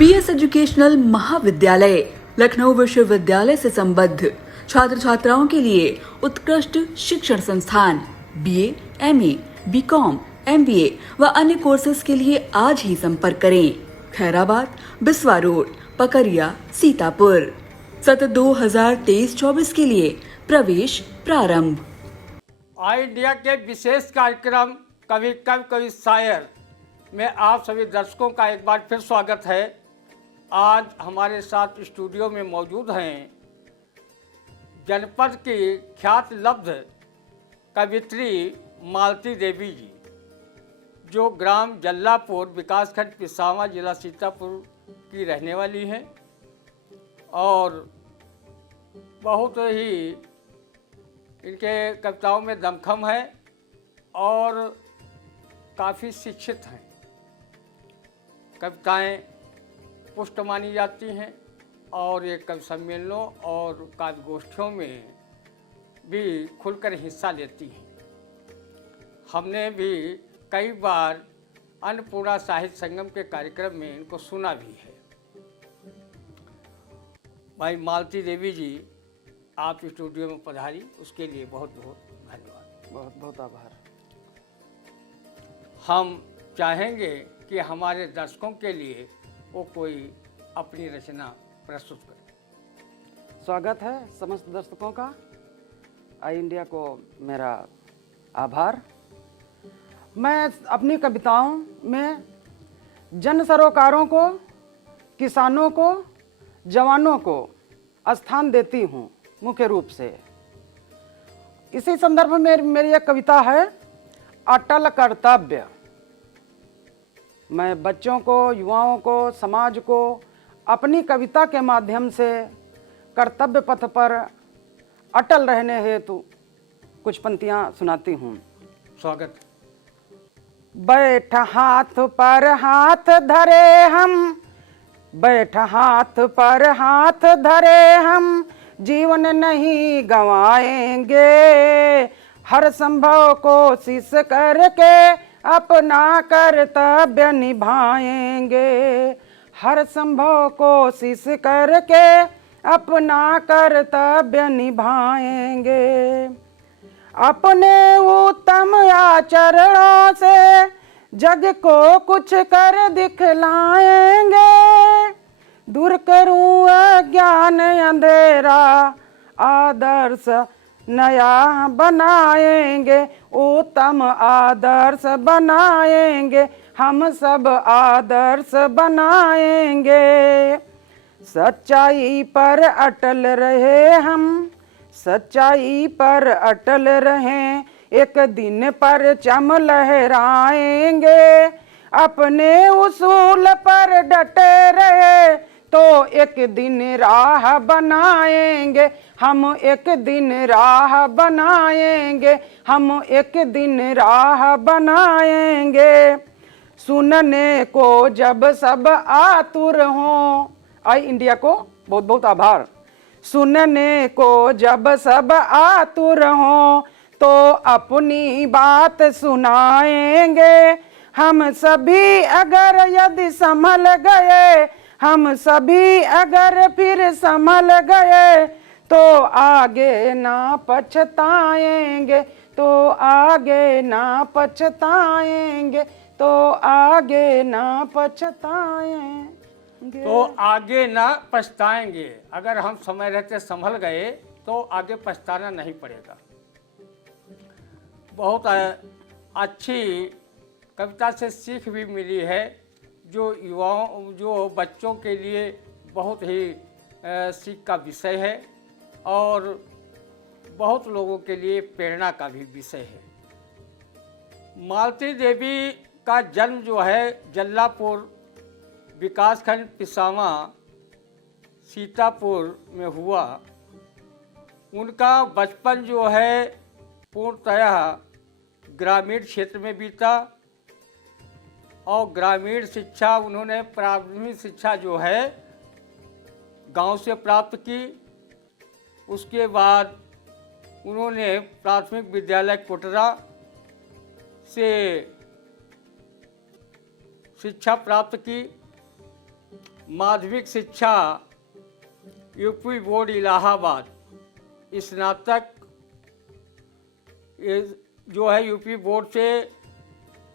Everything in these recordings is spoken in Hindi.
बीएस एजुकेशनल महाविद्यालय लखनऊ विश्वविद्यालय से संबद्ध छात्र छात्राओं के लिए उत्कृष्ट शिक्षण संस्थान बीए, एमए, बीकॉम, एमबीए व अन्य कोर्सेज के लिए आज ही संपर्क करें। खैराबाद, बिस्वा रोड, पकरिया, सीतापुर। सत्र 2023-24 के लिए प्रवेश प्रारंभ। ऑल इंडिया के विशेष कार्यक्रम कभी कवि कभी शायर में आप सभी दर्शकों का एक बार फिर स्वागत है। आज हमारे साथ स्टूडियो में मौजूद हैं जनपद की ख्यात लब्ध कवित्री मालती देवी जी, जो ग्राम जल्लापुर विकासखंड पिसावा जिला सीतापुर की रहने वाली हैं और बहुत ही इनके कविताओं में दमखम है और काफ़ी शिक्षित हैं। कविताएं पुष्ट मानी जाती हैं और ये कवि सम्मेलनों और काव्य गोष्ठियों में भी खुलकर हिस्सा लेती हैं। हमने भी कई बार अन्नपूर्णा साहित्य संगम के कार्यक्रम में इनको सुना भी है। भाई मालती देवी जी, आप स्टूडियो में पधारी, उसके लिए बहुत बहुत धन्यवाद। बहुत बहुत आभार। हम चाहेंगे कि हमारे दर्शकों के लिए वो कोई अपनी रचना प्रस्तुत करे। स्वागत है समस्त दर्शकों का। आई इंडिया को मेरा आभार। मैं अपनी कविताओं में जन सरोकारों को, किसानों को, जवानों को स्थान देती हूँ मुख्य रूप से। इसी संदर्भ में मेरी एक कविता है अटल कर्तव्य। मैं बच्चों को, युवाओं को, समाज को अपनी कविता के माध्यम से कर्तव्य पथ पर अटल रहने हेतु कुछ पंक्तियाँ सुनाती हूँ। स्वागत। बैठ हाथ पर हाथ धरे हम, बैठ हाथ पर हाथ धरे हम, जीवन नहीं गंवाएंगे। हर संभव कोशिश करके अपना कर्तव्य निभाएंगे। हर संभव कोशिश करके अपना कर्तव्य निभाएंगे। अपने उत्तम आचरणों से जग को कुछ कर दिखलाएंगे। दूर करूं अज्ञान अंधेरा, आदर्श नया बनाएंगे। उत्तम आदर्श बनाएंगे, हम सब आदर्श बनाएंगे। सच्चाई पर अटल रहे हम, सच्चाई पर अटल रहें। एक दिन पर चम लहराएंगे। अपने उसूल पर डटे रहे तो एक दिन राह बनाएंगे। हम एक दिन राह बनाएंगे, हम एक दिन राह बनाएंगे। सुनने को जब सब आतुर हों, आई इंडिया को बहुत बहुत आभार। सुनने को जब सब आतुर हों तो अपनी बात सुनाएंगे। हम सभी अगर यदि संभल गए, हम सभी अगर फिर संभल गए तो आगे ना पछताएंगे। तो आगे ना पछताएंगे। तो आगे ना पछताएंगे। तो आगे ना पछताएंगे। अगर हम समय रहते संभल गए तो आगे पछताना नहीं पड़ेगा। बहुत अच्छी कविता से सीख भी मिली है, जो युवाओं, जो बच्चों के लिए बहुत ही सीख का विषय है और बहुत लोगों के लिए प्रेरणा का भी विषय है। मालती देवी का जन्म जो है जल्लापुर विकासखंड पिसावा सीतापुर में हुआ। उनका बचपन जो है पूर्णतः ग्रामीण क्षेत्र में बीता और ग्रामीण शिक्षा उन्होंने प्राथमिक शिक्षा जो है गांव से प्राप्त की। उसके बाद उन्होंने प्राथमिक विद्यालय कोटरा से शिक्षा प्राप्त की। माध्यमिक शिक्षा यूपी बोर्ड इलाहाबाद, स्नातक ये जो है यूपी बोर्ड से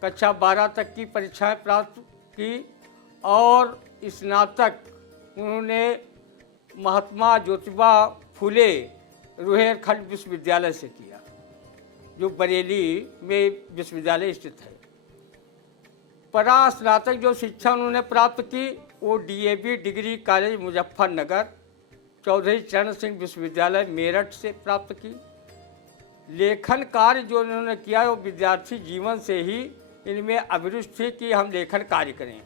कक्षा 12 तक की परीक्षाएं प्राप्त की और स्नातक उन्होंने महात्मा ज्योतिबा फुले रुहेलखंड विश्वविद्यालय से किया, जो बरेली में विश्वविद्यालय स्थित है। परा स्नातक जो शिक्षा उन्होंने प्राप्त की वो DAV degree college Muzaffarnagar, Chaudhary Charan Singh विश्वविद्यालय मेरठ से प्राप्त की। लेखन कार्य जो उन्होंने किया वो विद्यार्थी जीवन से ही इनमें अभिरुचि थी कि हम लेखन कार्य करें,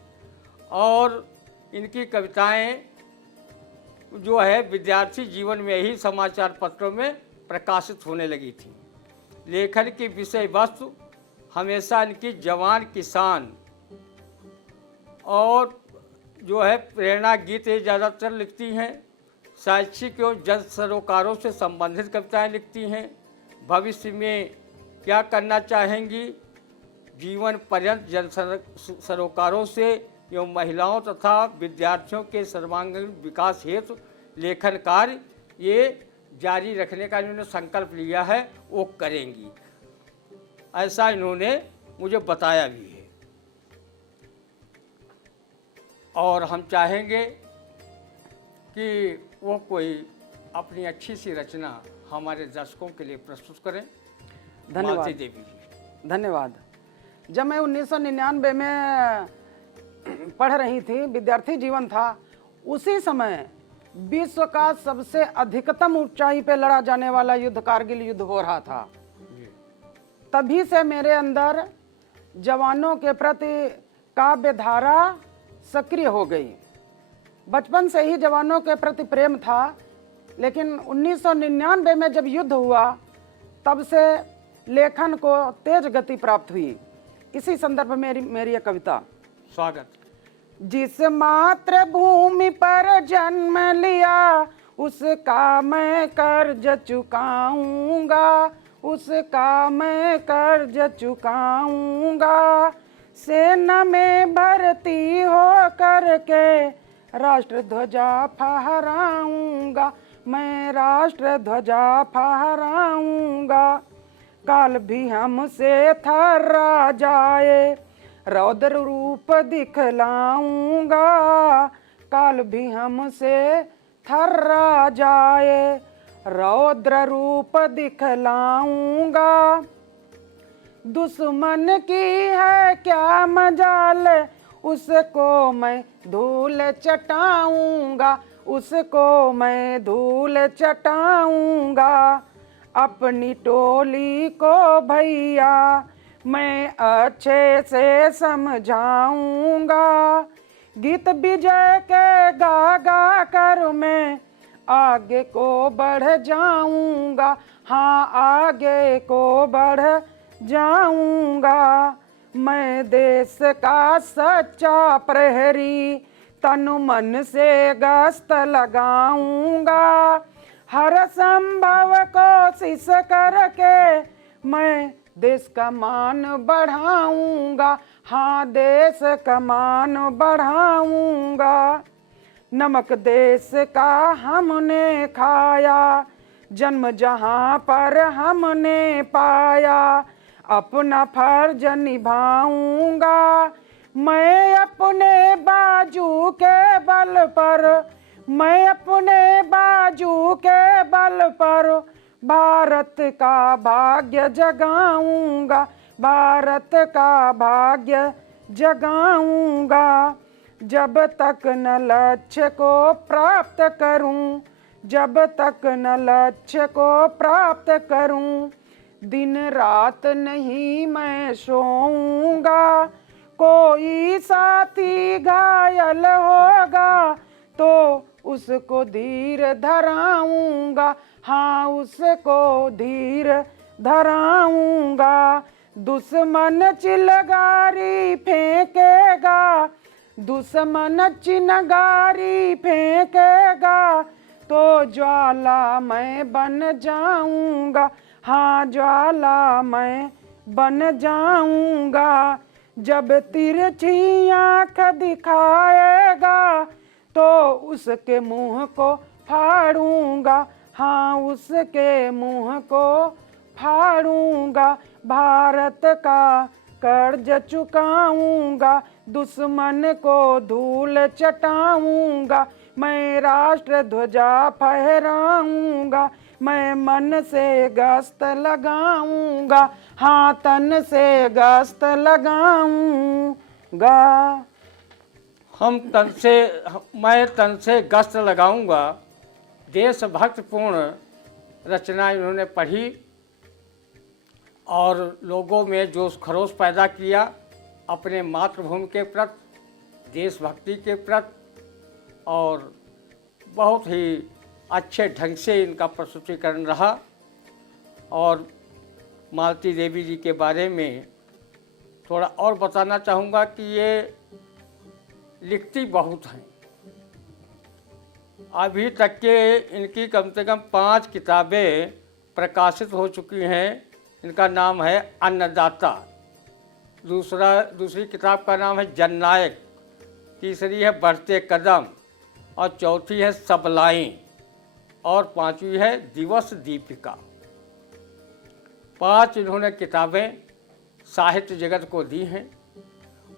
और इनकी कविताएं जो है विद्यार्थी जीवन में ही समाचार पत्रों में प्रकाशित होने लगी थी। लेखन की विषय वस्तु हमेशा इनकी जवान किसान और जो है प्रेरणा गीत ये ज़्यादातर लिखती हैं। शैक्षिक एवं जन सरोकारों से संबंधित कविताएं लिखती हैं। भविष्य में क्या करना चाहेंगी, जीवन पर्यंत जन सरोकारों से एवं महिलाओं तथा विद्यार्थियों के सर्वांगीण विकास हेतु लेखन कार्य ये जारी रखने का इन्होंने संकल्प लिया है, वो करेंगी, ऐसा इन्होंने मुझे बताया भी है। और हम चाहेंगे कि वो कोई अपनी अच्छी सी रचना हमारे दर्शकों के लिए प्रस्तुत करें। धन्यवाद। मालती देवी जी। धन्यवाद। जब मैं 1999 में पढ़ रही थी, विद्यार्थी जीवन था, उसी समय विश्व का सबसे अधिकतम ऊंचाई पे लड़ा जाने वाला युद्ध कारगिल युद्ध हो रहा था। तभी से मेरे अंदर जवानों के प्रति काव्य धारा सक्रिय हो गई। बचपन से ही जवानों के प्रति प्रेम था, लेकिन 1999 में जब युद्ध हुआ तब से लेखन को तेज गति प्राप्त हुई। इसी संदर्भ में मेरी यह कविता। स्वागत। जिस मातृभूमि पर जन्म लिया उसका मैं कर्ज चुकाऊंगा, उसका मैं कर्ज चुकाऊंगा। सेना में भर्ती हो करके राष्ट्र ध्वजा फहराऊंगा, मैं राष्ट्र ध्वजा फहराऊंगा। काल भी हमसे थर्रा जाए रौद्र रूप दिखलाऊंगा, काल भी हमसे थर्रा जाए रौद्र रूप दिखलाऊंगा। दुश्मन की है क्या मजाल, उसको मैं धूल चटाऊंगा, उसको मैं धूल चटाऊंगा। अपनी टोली को भैया मैं अच्छे से समझाऊंगा। गीत विजय के गा गा कर मैं आगे को बढ़ जाऊंगा, हाँ आगे को बढ़ जाऊंगा। मैं देश का सच्चा प्रहरी तन मन से गश्त लगाऊंगा। हर संभव कोशिश करके मैं देश का मान बढ़ाऊंगा, हाँ देश का मान बढ़ाऊंगा। नमक देश का हमने खाया, जन्म जहाँ पर हमने पाया, अपना फर्ज निभाऊंगा। मैं अपने बाजू के बल पर, मैं अपने बाजू के बल पर भारत का भाग्य जगाऊंगा, भारत का भाग्य जगाऊंगा। जब तक न लक्ष्य को प्राप्त करूं, जब तक न लक्ष्य को प्राप्त करूं, दिन रात नहीं मैं सोऊंगा। कोई साथी घायल होगा तो उसको धीर धराऊंगा, हाँ उसको धीर धराऊंगा। दुश्मन चिलगारी फेंकेगा, दुश्मन चिनगारी फेंकेगा तो ज्वाला मैं बन जाऊंगा, हाँ ज्वाला मैं बन जाऊंगा। जब तिरछी आँख दिखाएगा तो उसके मुंह को फाड़ूंगा, हाँ उसके मुंह को फाड़ूंगा। भारत का कर्ज चुकाऊंगा, दुश्मन को धूल चटाऊंगा। मैं राष्ट्र ध्वजा फहराऊंगा, मैं मन से गश्त लगाऊंगा, हाँ तन से गश्त लगाऊंगा। मैं तन से गश्त लगाऊंगा। देशभक्तिपूर्ण रचना इन्होंने पढ़ी और लोगों में जोश खरोश पैदा किया अपने मातृभूमि के प्रति, देशभक्ति के प्रति, और बहुत ही अच्छे ढंग से इनका प्रस्तुतिकरण रहा। और मालती देवी जी के बारे में थोड़ा और बताना चाहूँगा कि ये लिखती बहुत हैं। अभी तक के इनकी कम से कम 5 किताबें प्रकाशित हो चुकी हैं। इनका नाम है अन्नदाता, दूसरी किताब का नाम है जननायक, तीसरी है बढ़ते कदम, और चौथी है सबलाइन, और 5वीं है दिवस दीपिका। 5 इन्होंने किताबें साहित्य जगत को दी हैं।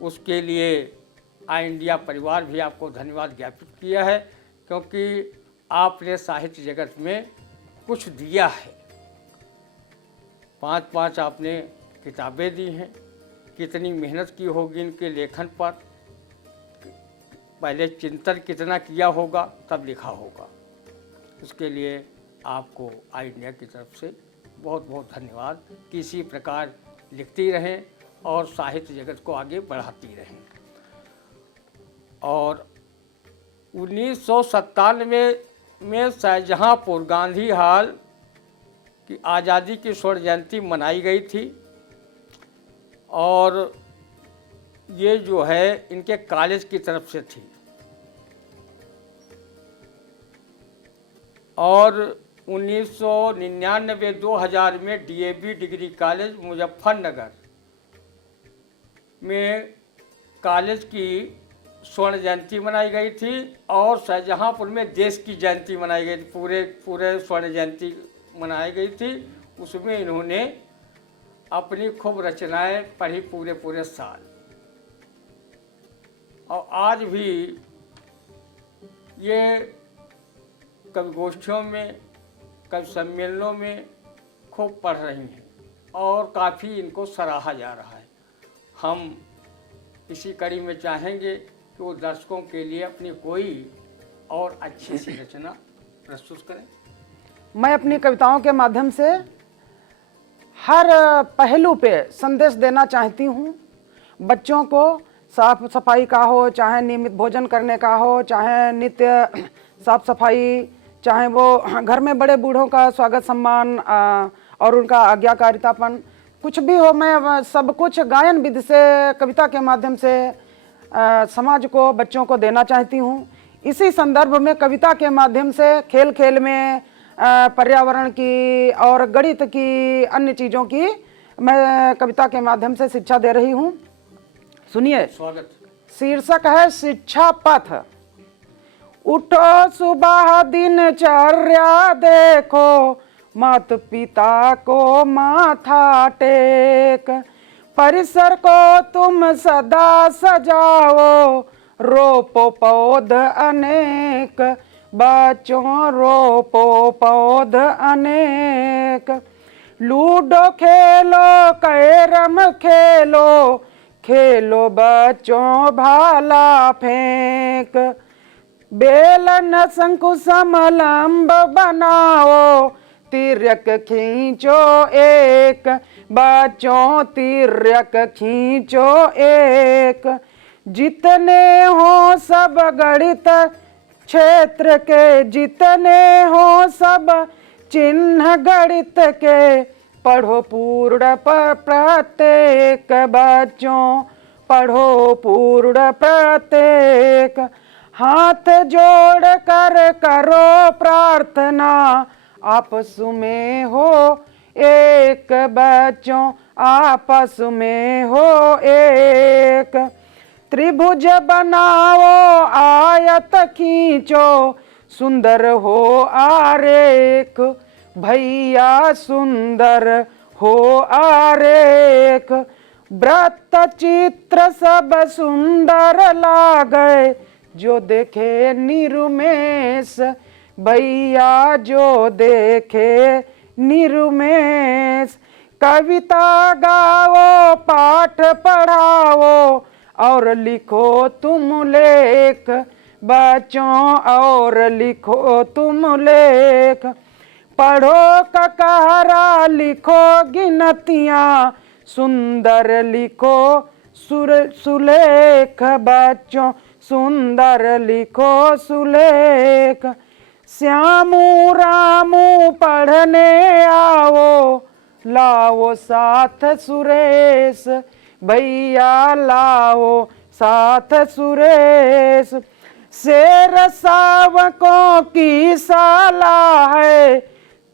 उसके लिए आई इंडिया परिवार भी आपको धन्यवाद ज्ञापित किया है, क्योंकि आपने साहित्य जगत में कुछ दिया है। 5 आपने किताबें दी हैं। कितनी मेहनत की होगी इनके लेखन पर, पहले चिंतन कितना किया होगा तब लिखा होगा। इसके लिए आपको आई इंडिया की तरफ से बहुत बहुत धन्यवाद कि इसी प्रकार लिखती रहें और साहित्य जगत को आगे बढ़ाती रहें। और 1997 में शाहजहाँपुर गांधी हाल की आज़ादी की स्वर्ण जयंती मनाई गई थी, और ये जो है इनके कॉलेज की तरफ से थी। और 1999-2000 में डीएवी डिग्री कॉलेज मुजफ्फरनगर में कॉलेज की स्वर्ण जयंती मनाई गई थी, और शाहजहाँपुर में देश की जयंती मनाई गई थी। पूरे स्वर्ण जयंती मनाई गई थी। उसमें इन्होंने अपनी खूब रचनाएं पढ़ी पूरे साल, और आज भी ये कवि गोष्ठियों में, कवि सम्मेलनों में खूब पढ़ रही हैं, और काफ़ी इनको सराहा जा रहा है। हम इसी कड़ी में चाहेंगे कि वो दर्शकों के लिए अपनी कोई और अच्छी सी रचना प्रस्तुत करें। मैं अपनी कविताओं के माध्यम से हर पहलू पे संदेश देना चाहती हूँ। बच्चों को साफ सफाई का हो, चाहे नियमित भोजन करने का हो, चाहे नित्य साफ सफाई, चाहे वो घर में बड़े बूढ़ों का स्वागत सम्मान और उनका आज्ञाकारितापन, कुछ भी हो, मैं सब कुछ गायन विधि से, कविता के माध्यम से समाज को, बच्चों को देना चाहती हूँ। इसी संदर्भ में कविता के माध्यम से खेल खेल में पर्यावरण की और गणित की, अन्य चीज़ों की मैं कविता के माध्यम से शिक्षा दे रही हूँ। सुनिए, स्वागत। शीर्षक है शिक्षा पथ। उठो सुबह दिनचर्या देखो, माता पिता को माथा टेक, परिसर को तुम सदा सजाओ, रोपो पौध अनेक, बच्चों रोपो पौध अनेक। लूडो खेलो, कैरम खेलो, खेलो बच्चों भाला फेंक, बेलन शंकु समलंब बनाओ, तिर्यक खींचो एक, बच्चों तिर्यक खींचो एक। जितने हो सब गणित क्षेत्र के, जितने हो सब चिन्ह गणित के, पढ़ो पूर्ण प्रत्येक, बच्चों पढ़ो पूर्ण प्रत्येक। हाथ जोड़ कर करो प्रार्थना, आपस में हो एक, बच्चों आपस में हो एक। त्रिभुज बनाओ आयत खींचो सुंदर हो आरेख भैया सुंदर हो आरेख व्रत चित्र सब सुंदर लागे जो देखे निरुमेश भैया जो देखे निरुमेश कविता गाओ पाठ पढ़ाओ और लिखो तुम लेख बच्चों और लिखो तुम लेख पढ़ो ककारा लिखो गिनतियाँ सुंदर लिखो सुलेख बच्चों सुंदर लिखो सुलेख श्यामू रामू पढ़ने आओ लाओ साथ सुरेश भैया लाओ साथ सुरेश शेर सावकों की साला है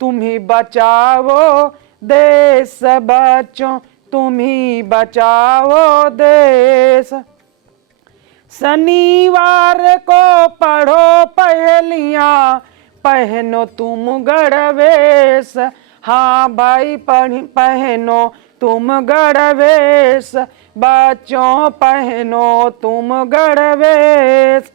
तुम ही बचाओ देश बच्चों तुम ही बचाओ देश शनिवार को पढ़ो पहेलियाँ पहनो तुम गणवेश हाँ भाई पहनो तुम गणवेश बच्चों पहनो तुम गणवेश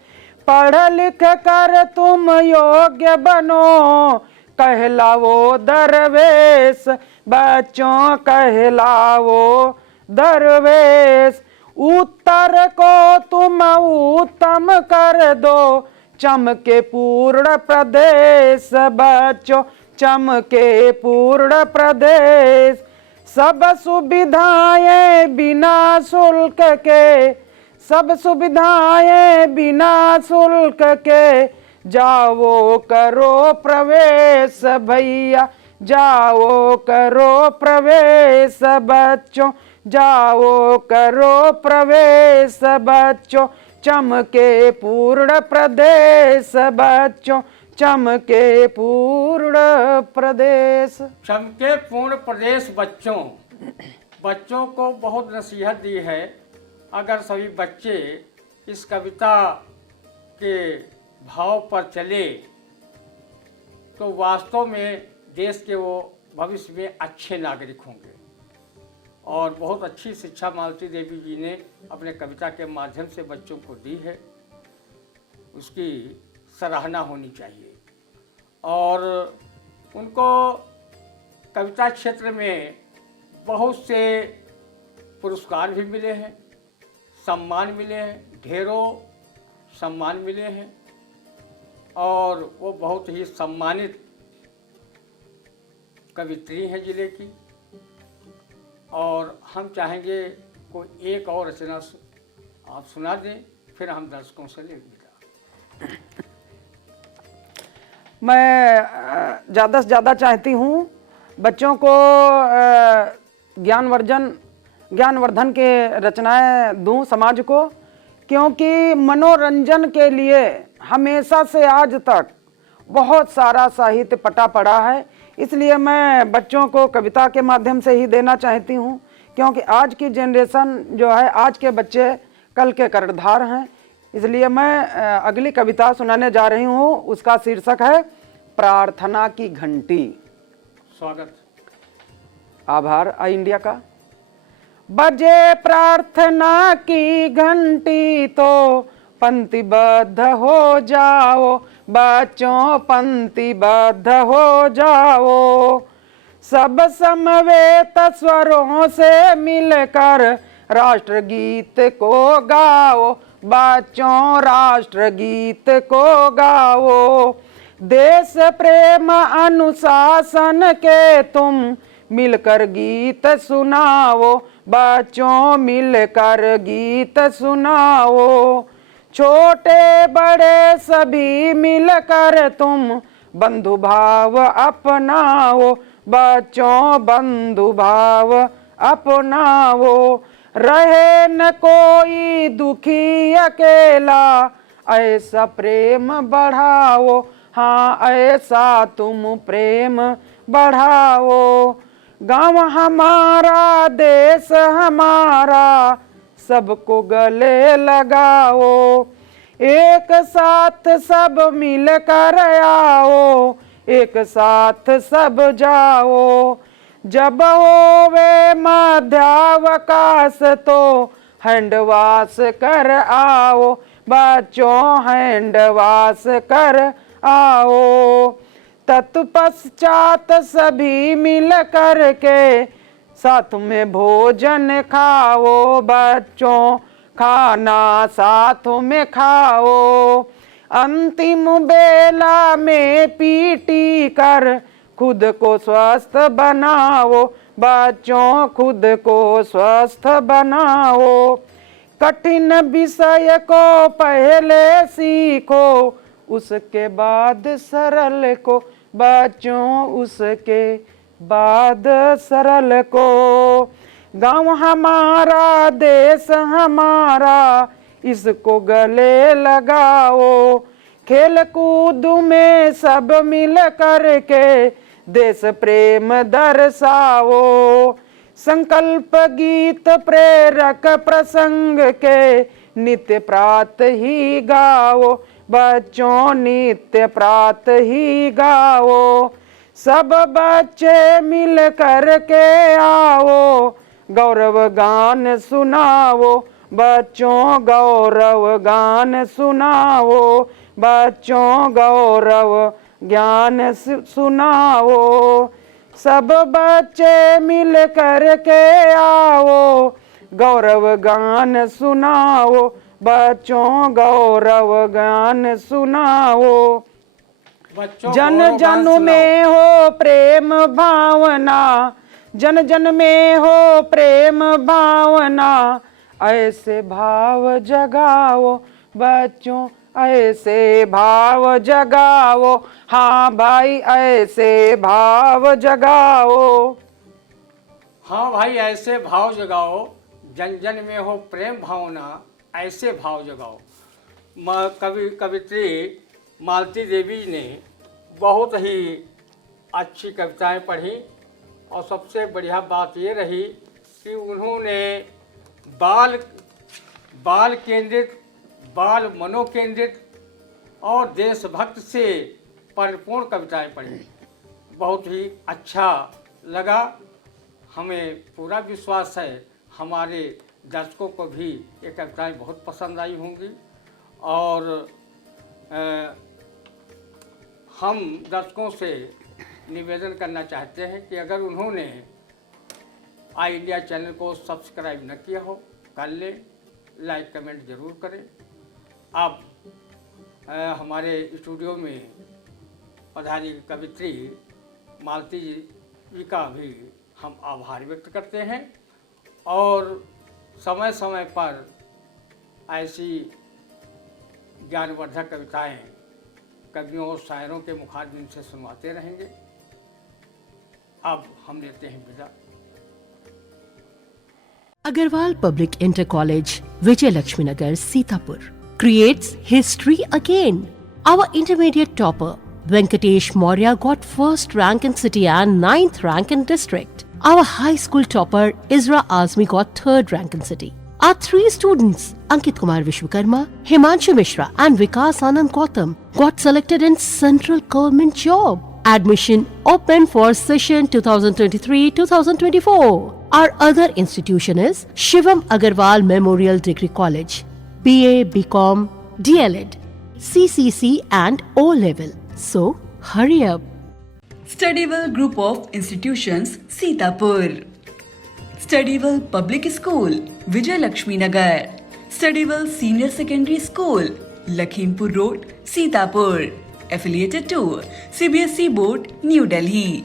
पढ़ लिख कर तुम योग्य बनो कहलाओ दरवेश बच्चों कहलाओ दरवेश उत्तर को तुम उत्तम कर दो चमके पूर्ण प्रदेश बच्चों चमके पूर्ण प्रदेश सब सुविधाएं बिना शुल्क के सब सुविधाएं बिना शुल्क के जाओ करो प्रवेश भैया जाओ करो प्रवेश बच्चों जाओ करो प्रवेश बच्चों चमके पूर्ण प्रदेश बच्चों चमके पूर्ण प्रदेश चमके पूर्ण प्रदेश बच्चों बच्चों को बहुत नसीहत दी है। अगर सभी बच्चे इस कविता के भाव पर चले तो वास्तव में देश के वो भविष्य में अच्छे नागरिक होंगे। और बहुत अच्छी शिक्षा मालती देवी जी ने अपने कविता के माध्यम से बच्चों को दी है, उसकी सराहना होनी चाहिए। और उनको कविता क्षेत्र में बहुत से पुरस्कार भी मिले हैं, सम्मान मिले हैं, ढेरों सम्मान मिले हैं और वो बहुत ही सम्मानित कवित्री हैं जिले की। और हम चाहेंगे कोई एक और रचना आप सुना दें, फिर हम दर्शकों से ले विदा। मैं ज़्यादा से ज़्यादा चाहती हूँ बच्चों को ज्ञानवर्धन के रचनाएं दूं समाज को, क्योंकि मनोरंजन के लिए हमेशा से आज तक बहुत सारा साहित्य पटा पड़ा है। इसलिए मैं बच्चों को कविता के माध्यम से ही देना चाहती हूँ, क्योंकि आज की जनरेशन जो है, आज के बच्चे कल के कर्णधार हैं। इसलिए मैं अगली कविता सुनाने जा रही हूँ, उसका शीर्षक है प्रार्थना की घंटी। स्वागत। आभार आई इंडिया का। बजे प्रार्थना की घंटी तो पंक्तिबद्ध हो जाओ बच्चों, पंक्तिबद्ध हो जाओ। सब समवेत स्वरों से मिलकर राष्ट्रगीत को गाओ बच्चों, राष्ट्रगीत को गाओ। देश प्रेम अनुशासन के तुम मिलकर गीत सुनाओ बच्चों, मिलकर गीत सुनाओ। छोटे बड़े सभी मिलकर तुम बंधु भाव अपनाओ बच्चों, बंधु भाव अपनाओ। रहे न कोई दुखी अकेला ऐसा प्रेम बढ़ाओ, हाँ ऐसा तुम प्रेम बढ़ाओ। गाँव हमारा देश हमारा सबको गले लगाओ, एक साथ सब मिल कर आओ, एक साथ सब जाओ। जब होवे मध्यावकाश तो हैंडवाश कर आओ, बच्चों हैंडवाश कर आओ। तत्पश्चात सभी मिल कर के साथ में भोजन खाओ, बच्चों खाना साथ में खाओ। अंतिम बेला में पीटी कर खुद को स्वस्थ बनाओ, बच्चों खुद को स्वस्थ बनाओ। कठिन विषय को पहले सीखो, उसके बाद सरल को, बच्चों उसके बाद सरल को। गांव हमारा देश हमारा, इसको गले लगाओ। खेल कूद में सब मिल कर के देश प्रेम दर्शाओ। संकल्प गीत प्रेरक प्रसंग के नित्य प्रात ही गाओ, बच्चों नित्य प्रात ही गाओ। सब बच्चे मिल कर के आओ, गौरव गान सुनाओ, बच्चों गौरव गान सुनाओ, बच्चों गौरव ज्ञान सुनाओ। सब बच्चे मिल कर के आओ, गौरव गान सुनाओ, बच्चों गौरव गान सुनाओ। जन जन में हो प्रेम भावना, जन जन में हो प्रेम भावना, ऐसे भाव जगाओ, बच्चों ऐसे भाव जगाओ। हाँ भाई ऐसे भाव जगाओ। हाँ भाई ऐसे भाव जगाओ, जन जन में हो प्रेम भावना, ऐसे भाव जगाओ। कवित्री मालती देवी ने बहुत ही अच्छी कविताएं पढ़ी और सबसे बढ़िया बात ये रही कि उन्होंने बाल केंद्रित, बाल मनोकेंद्रित और देशभक्त से परिपूर्ण कविताएं पढ़ी। बहुत ही अच्छा लगा। हमें पूरा विश्वास है हमारे दर्शकों को भी ये कविताएं बहुत पसंद आई होंगी और हम दर्शकों से निवेदन करना चाहते हैं कि अगर उन्होंने आई इंडिया चैनल को सब्सक्राइब न किया हो, कर लें, लाइक कमेंट ज़रूर करें। अब हमारे स्टूडियो में पधारी कवित्री मालती जी का भी हम आभार व्यक्त करते हैं और समय समय पर ऐसी ज्ञानवर्धक कविताएं कवियों और शायरों के मुखारबिन से सुनवाते रहेंगे। अब हम लेते हैं विदा। Agarwal Public Inter College, Vijay Lakshmi Nagar, Sitapur, creates history again. Our intermediate topper, Venkatesh Maurya, got first rank in city and 9th rank in district. Our high school topper, Isra Azmi, got 3rd rank in city. Our 3 students, Ankit Kumar Vishwakarma, Himanshu Mishra and Vikas Anand Gautam, got selected in central government job. Admission open for session 2023-2024. Our other institution is Shivam Agarwal Memorial Degree College, BA, BCom, DLED, CCC and O-Level. So, hurry up. Studyville Group of Institutions, Sitapur. Studyville Public School, Vijay Lakshmi Nagar. Studyville Senior Secondary School, Lakhimpur Road, Sitapur. Affiliated to CBSE Board, New Delhi.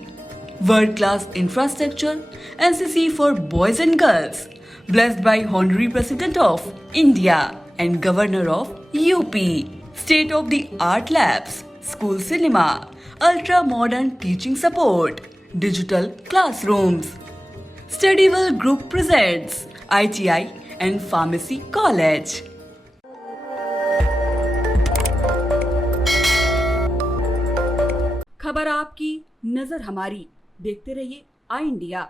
World-class infrastructure, NCC for boys and girls. Blessed by Honorary President of India and Governor of UP. State-of-the-art labs, school cinema, ultra-modern teaching support, digital classrooms. Studyville Group presents ITI and Pharmacy College. खबर आपकी, नजर हमारी। देखते रहिए आई इंडिया।